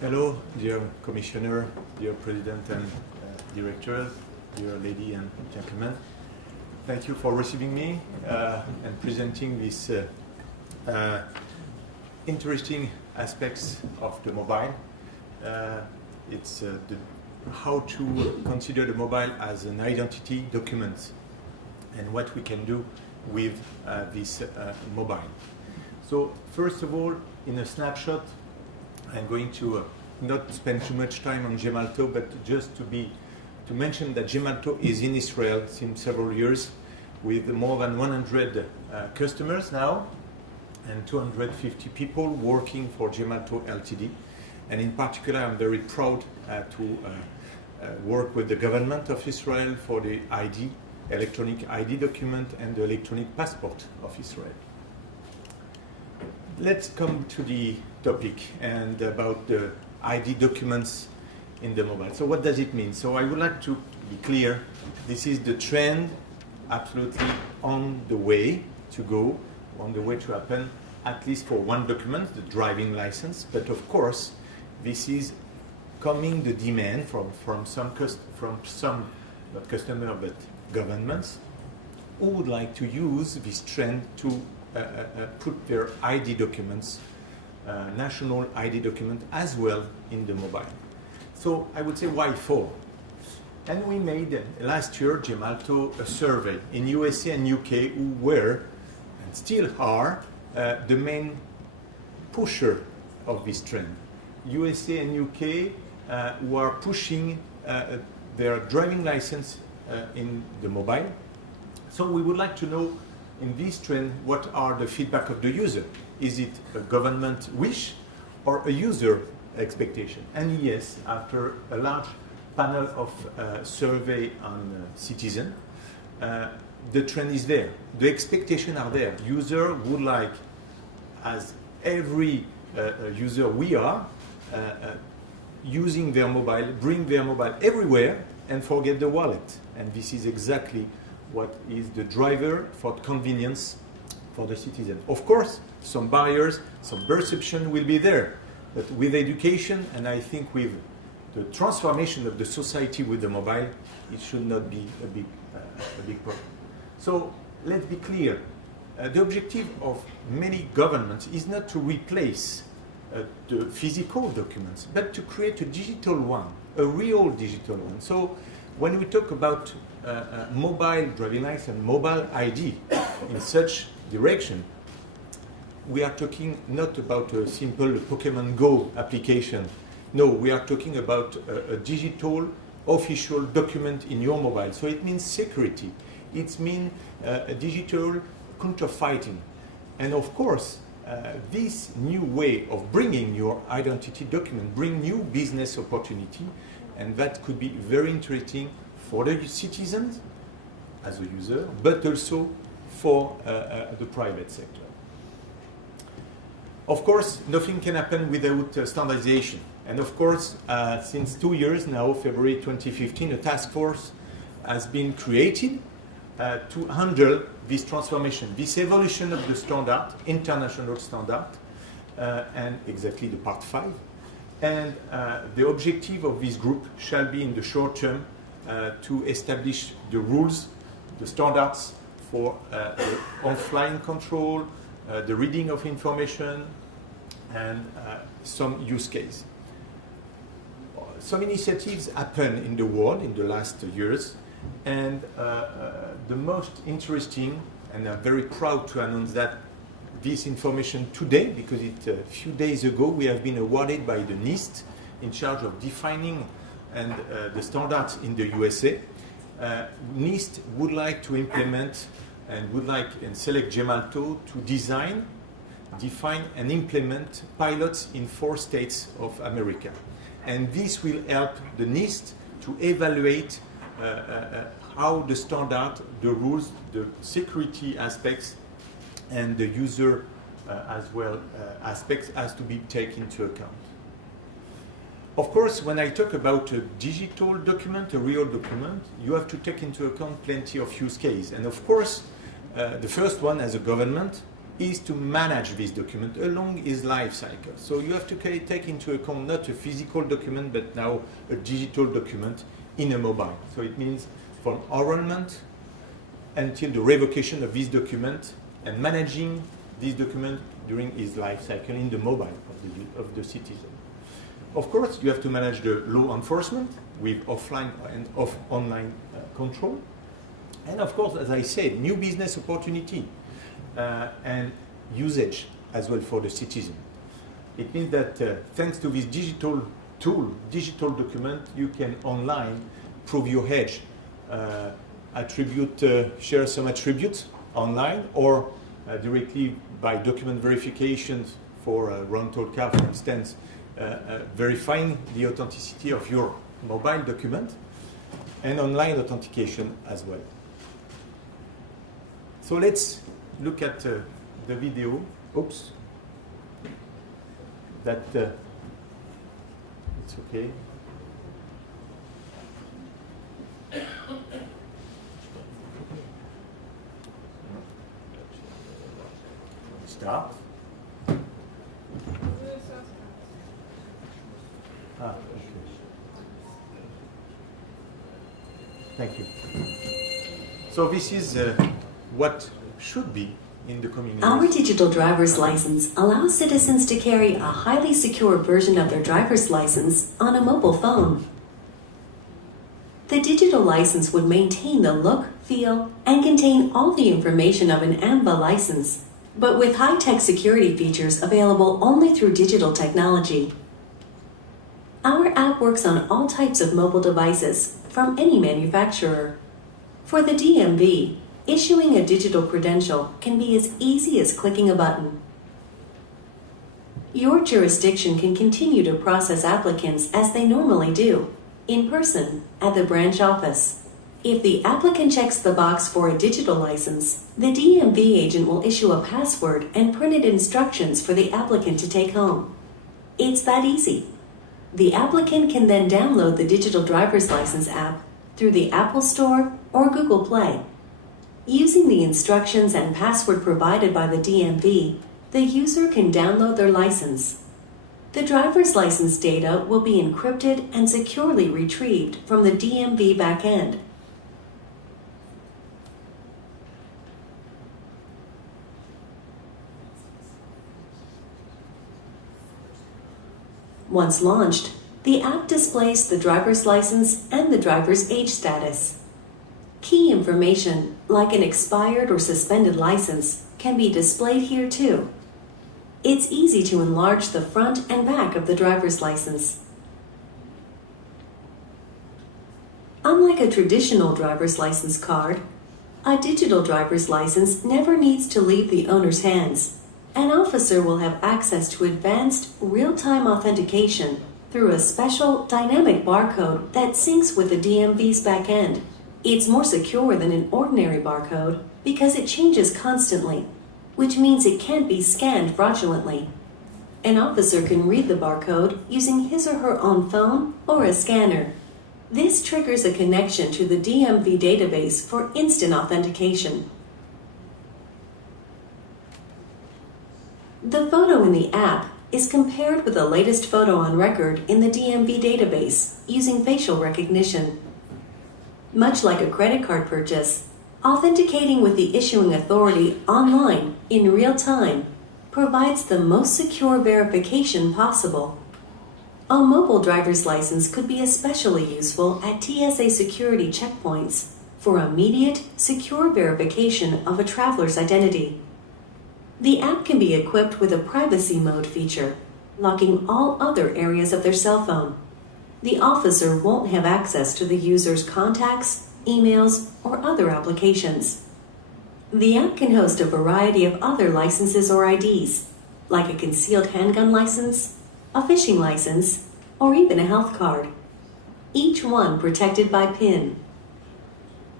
Hello, dear Commissioner, dear President and Directors, dear ladies and gentlemen. Thank you for receiving me and presenting these interesting aspects of the mobile. It's how to consider the mobile as an identity document and what we can do with this mobile. So first of all, in a snapshot, I'm going to not spend too much time on Gemalto, but just to mention that Gemalto is in Israel since several years with more than 100 customers now and 250 people working for Gemalto Ltd. And in particular, I'm very proud to work with the government of Israel for the ID, electronic ID document and the electronic passport of Israel. Let's come to the topic and about the ID documents in the mobile. So what does it mean? So I would like to be clear. This is the trend absolutely on the way to go, on the way to happen, at least for one document, the driving license. But of course, this is coming the demand from some not customer, but governments who would like to use this trend to put their ID documents, national ID document as well in the mobile. So I would say why for? And we made last year, Gemalto, a survey in USA and UK who were and still are the main pusher of this trend. USA and UK who are pushing their driving license in the mobile. So we would like to know in this trend, what are the feedback of the user? Is it a government wish or a user expectation? And yes, after a large panel of survey on citizens, the trend is there. The expectations are there. User would like, as every user we are, using their mobile, bring their mobile everywhere and forget the wallet. And this is exactly what is the driver for convenience for the citizen. Of course, some barriers, some perception will be there, but with education, and I think with the transformation of the society with the mobile, it should not be a big problem. So let's be clear. The objective of many governments is not to replace the physical documents, but to create a digital one, a real digital one. So when we talk about mobile driving license, mobile ID in such direction, we are talking not about a simple Pokemon Go application. No, we are talking about a digital official document in your mobile. So it means security. It means a digital counterfeiting. And of course, this new way of bringing your identity document bring new business opportunity, and that could be very interesting for the citizens as a user, but also for the private sector. Of course, nothing can happen without standardization. And of course, since 2 years now, February 2015, a task force has been created to handle this transformation, this evolution of the standard, international standard, and exactly the part 5. And the objective of this group shall be in the short term to establish the rules, the standards for the offline control, the reading of information, and some use case. Some initiatives happen in the world in the last years, and the most interesting, and I'm very proud to announce that this information today, because a few days ago we have been awarded by the NIST in charge of defining and the standards in the USA. NIST would like to implement and select Gemalto to design, define and implement pilots in 4 states of America. And this will help the NIST to evaluate how the standard, the rules, the security aspects and the user as well aspects has to be taken into account. Of course, when I talk about a digital document, a real document, you have to take into account plenty of use cases. And of course, the first one as a government is to manage this document along its life cycle. So you have to take into account not a physical document, but now a digital document in a mobile. So it means from enrollment until the revocation of this document and managing this document during its life cycle in the mobile of the citizen. Of course, you have to manage the law enforcement with offline and online control. And of course, as I said, new business opportunity and usage as well for the citizen. It means that thanks to this digital tool, digital document, you can online prove your age, share some attributes online, or directly by document verifications for a rental car, for instance, verifying the authenticity of your mobile document, and online authentication as well. So let's look at the video. Oops. That it's okay. Start. Okay. Thank you. So this is what should be in the coming years. Our digital driver's license allows citizens to carry a highly secure version of their driver's license on a mobile phone. The digital license would maintain the look, feel, and contain all the information of an AMBA license, but with high-tech security features available only through digital technology. Our app works on all types of mobile devices from any manufacturer. For the DMV, issuing a digital credential can be as easy as clicking a button. Your jurisdiction can continue to process applicants as they normally do, in person, at the branch office. If the applicant checks the box for a digital license, the DMV agent will issue a password and printed instructions for the applicant to take home. It's that easy. The applicant can then download the digital driver's license app through the Apple Store or Google Play. Using the instructions and password provided by the DMV, the user can download their license. The driver's license data will be encrypted and securely retrieved from the DMV backend. Once launched, the app displays the driver's license and the driver's age status. Key information, like an expired or suspended license, can be displayed here too. It's easy to enlarge the front and back of the driver's license. Unlike a traditional driver's license card, a digital driver's license never needs to leave the owner's hands. An officer will have access to advanced, real-time authentication through a special dynamic barcode that syncs with the DMV's backend. It's more secure than an ordinary barcode because it changes constantly, which means it can't be scanned fraudulently. An officer can read the barcode using his or her own phone or a scanner. This triggers a connection to the DMV database for instant authentication. The photo in the app is compared with the latest photo on record in the DMV database using facial recognition. Much like a credit card purchase, authenticating with the issuing authority online in real time provides the most secure verification possible. A mobile driver's license could be especially useful at TSA security checkpoints for immediate, secure verification of a traveler's identity. The app can be equipped with a privacy mode feature, locking all other areas of their cell phone. The officer won't have access to the user's contacts, emails, or other applications. The app can host a variety of other licenses or IDs, like a concealed handgun license, a fishing license, or even a health card, each one protected by PIN.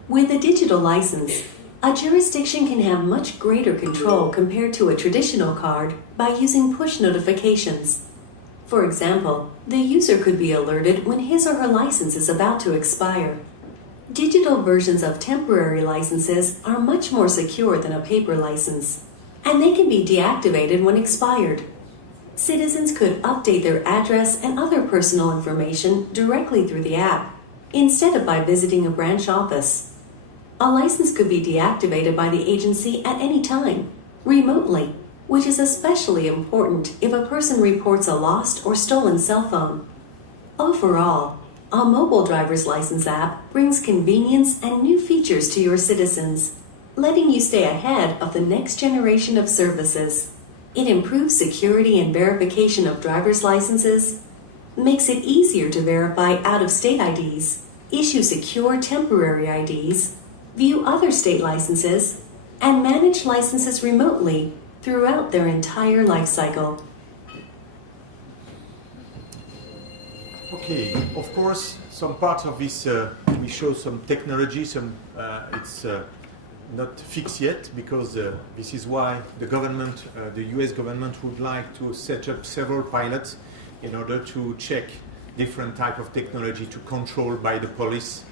With a digital license, a jurisdiction can have much greater control compared to a traditional card by using push notifications. For example, the user could be alerted when his or her license is about to expire. Digital versions of temporary licenses are much more secure than a paper license. and they can be deactivated when expired. Citizens could update their address and other personal information directly through the app, instead of by visiting a branch office. A license could be deactivated by the agency at any time, remotely, which is especially important if a person reports a lost or stolen cell phone. Overall, a mobile driver's license app brings convenience and new features to your citizens, letting you stay ahead of the next generation of services. It improves security and verification of driver's licenses, makes it easier to verify out-of-state IDs, issue secure temporary IDs, view other state licenses, and manage licenses remotely throughout their entire life cycle. Okay, of course, some parts of this, we show some technology, it's not fixed yet, because this is why the government, the US government would like to set up several pilots in order to check different type of technology to control by the police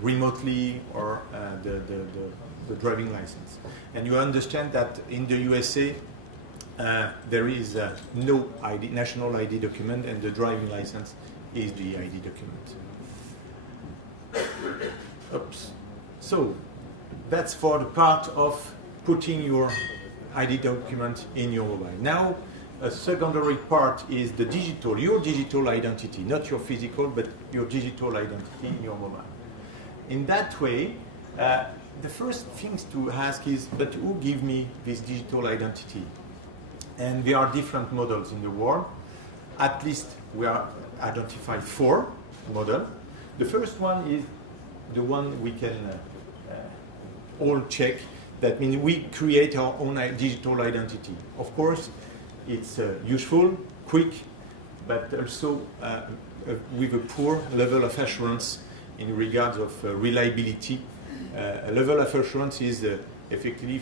remotely or the driving license. And you understand that in the USA there is no ID, national ID document, and the driving license is the ID document. Oops. So that's for the part of putting your ID document in your mobile. Now, a secondary part is the digital, your digital identity, not your physical, but your digital identity in your mobile. In that way, the first things to ask is, but who give me this digital identity? And there are different models in the world. At least we are identified 4 models. The first one is the one we can all check. That means we create our own digital identity. Of course, it's useful, quick, but also with a poor level of assurance in regards of reliability. A level of assurance is effectively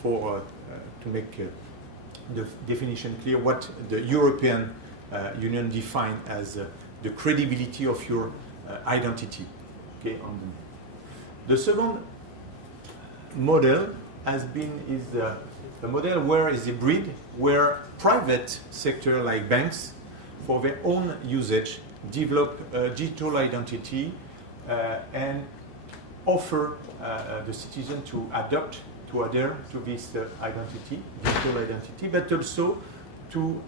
for to make the definition clear what the European Union define as the credibility of your identity. Okay, the second model is a model where is a hybrid, where private sector like banks, for their own usage, develop a digital identity and offer the citizen to adopt, to adhere to this identity, digital identity, but also to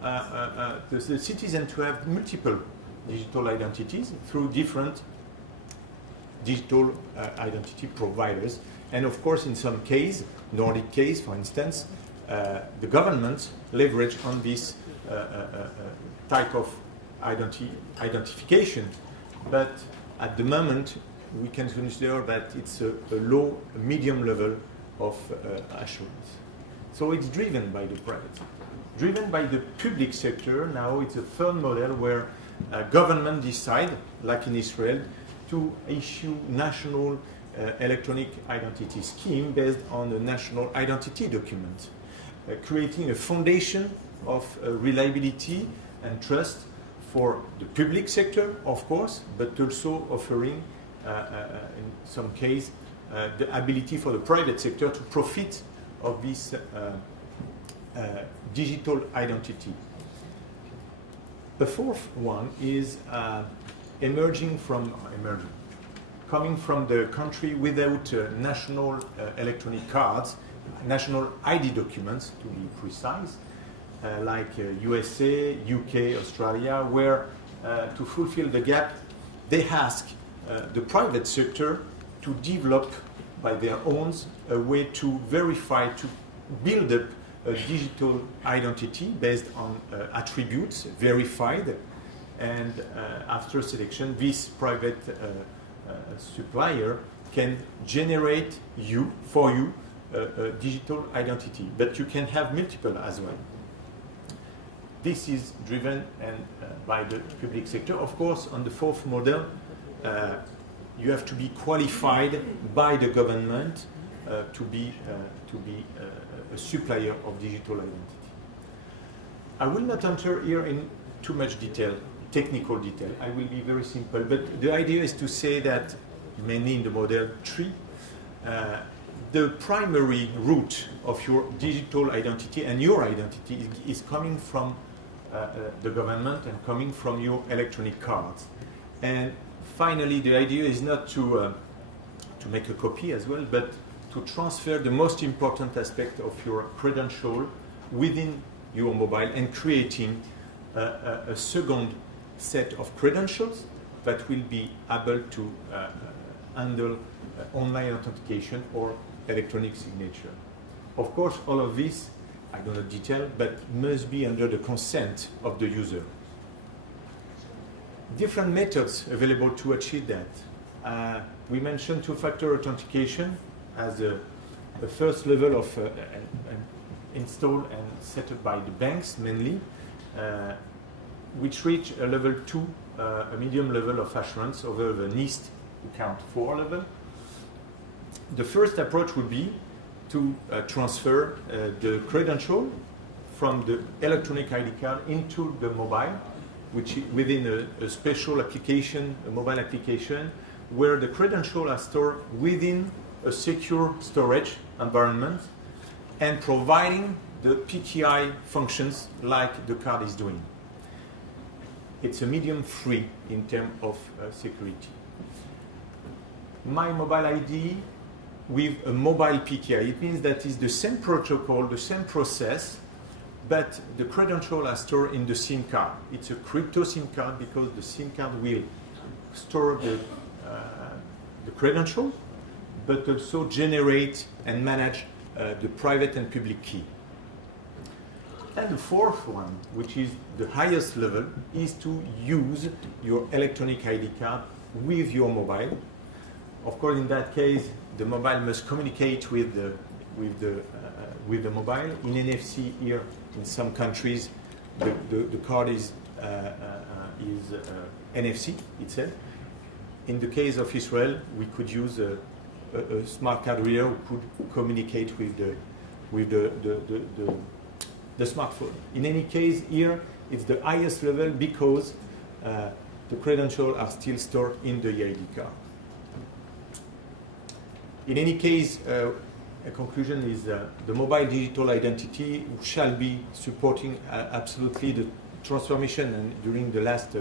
the citizen to have multiple digital identities through different digital identity providers. And of course, in some case, Nordic case, for instance, the government leverage on this type of identification. But at the moment, we can consider that it's a low, medium level of assurance. So it's driven by the private sector. Driven by the public sector, now it's a third model where government decide, like in Israel, to issue national electronic identity scheme based on a national identity document, creating a foundation of reliability and trust for the public sector, of course, but also offering, in some case, the ability for the private sector to profit of this digital identity. The fourth one is coming from the country without national electronic cards, national ID documents to be precise, like USA, UK, Australia, where to fulfill the gap, they ask the private sector to develop by their own a way to verify, to build up a digital identity based on attributes verified, and after selection, this private supplier can generate for you a digital identity, but you can have multiple as well. This is driven by the public sector. Of course, on the fourth model, you have to be qualified by the government to be a supplier of digital identity. I will not enter here in too much detail, technical detail. I will be very simple, but the idea is to say that mainly in the model 3, the primary root of your digital identity and your identity is coming from the government and coming from your electronic cards. And finally, the idea is not to make a copy as well, but to transfer the most important aspect of your credential within your mobile and creating a second set of credentials that will be able to handle online authentication or electronic signature. Of course, all of this, I don't know detail, but must be under the consent of the user. Different methods available to achieve that. We mentioned two-factor authentication as a first level of installed and set up by the banks mainly, which reach a level 2, a medium level of assurance over the NIST count 4 level. The first approach would be to transfer the credential from the electronic ID card into the mobile, which within a special application, a mobile application, where the credentials are stored within a secure storage environment and providing the PKI functions like the card is doing. It's a medium free in terms of security. My mobile ID with a mobile PKI, it means that it's the same protocol, the same process, but the credentials are stored in the SIM card. It's a crypto SIM card because the SIM card will store the credential, but also generate and manage the private and public key. And the fourth one, which is the highest level, is to use your electronic ID card with your mobile. Of course, in that case, the mobile must communicate with the mobile. In NFC here, in some countries, the card is NFC itself. In the case of Israel, we could use a smart card reader who could communicate with the smartphone. In any case, here it's the highest level because the credentials are still stored in the ID card. In any case, a conclusion is the mobile digital identity shall be supporting absolutely the transformation, and during the last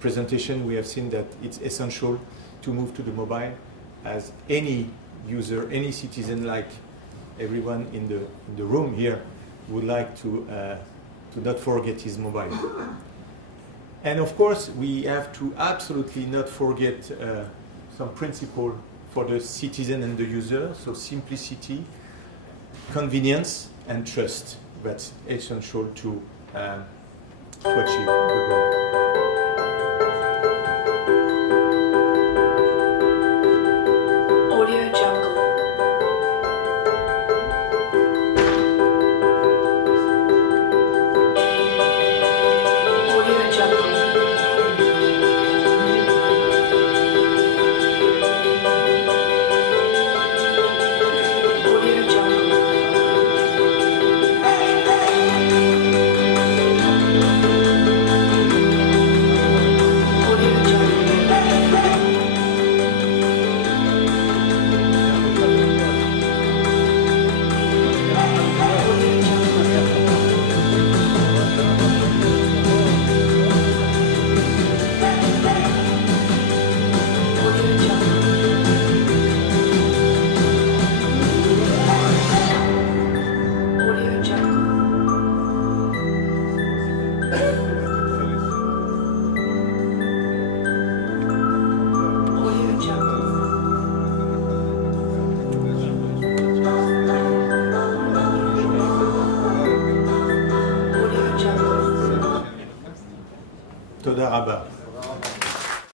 presentation we have seen that it's essential to move to the mobile, as any user, any citizen, like everyone in the room here, would like to not forget his mobile. And of course, we have to absolutely not forget some principle for the citizen and the user, so simplicity, convenience, and trust. That's essential to achieve the goal. תודה רבה.